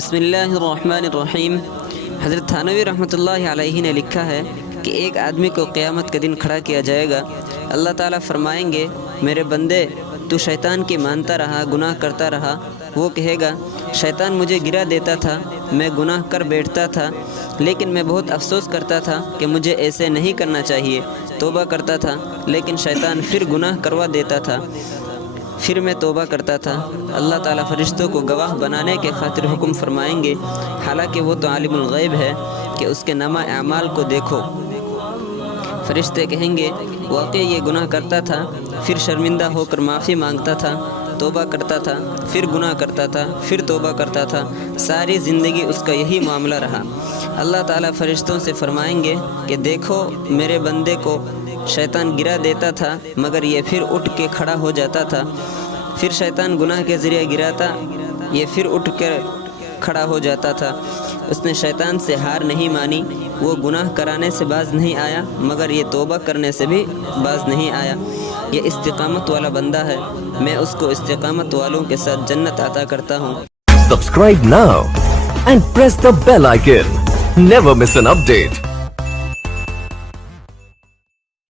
بسم اللہ الرحمن الرحیم۔ حضرت تھانوی رحمۃ اللہ علیہ نے لکھا ہے کہ ایک آدمی کو قیامت کے دن کھڑا کیا جائے گا۔ اللہ تعالیٰ فرمائیں گے، میرے بندے تو شیطان کی مانتا رہا، گناہ کرتا رہا۔ وہ کہے گا، شیطان مجھے گرا دیتا تھا، میں گناہ کر بیٹھتا تھا، لیکن میں بہت افسوس کرتا تھا کہ مجھے ایسے نہیں کرنا چاہیے، توبہ کرتا تھا، لیکن شیطان پھر گناہ کروا دیتا تھا، پھر میں توبہ کرتا تھا۔ اللہ تعالیٰ فرشتوں کو گواہ بنانے کے خاطر حکم فرمائیں گے، حالانکہ وہ تو عالم الغیب ہے، کہ اس کے نامہ اعمال کو دیکھو۔ فرشتے کہیں گے، واقعی یہ گناہ کرتا تھا، پھر شرمندہ ہو کر معافی مانگتا تھا، توبہ کرتا تھا، پھر گناہ کرتا تھا، پھر توبہ کرتا تھا، ساری زندگی اس کا یہی معاملہ رہا۔ اللہ تعالیٰ فرشتوں سے فرمائیں گے کہ دیکھو، میرے بندے کو شیطان گرا دیتا تھا، مگر یہ پھر اٹھ کے کھڑا ہو جاتا تھا، پھر شیطان گناہ کے ذریعے گراتا، یہ پھر اٹھ کر کھڑا ہو جاتا تھا۔ اس نے شیطان سے ہار نہیں مانی، وہ گناہ کرانے سے باز نہیں آیا، مگر یہ توبہ کرنے سے بھی باز نہیں آیا۔ یہ استقامت والا بندہ ہے، میں اس کو استقامت والوں کے ساتھ جنت عطا کرتا ہوں۔ Subscribe now and press the bell icon. Never miss an update.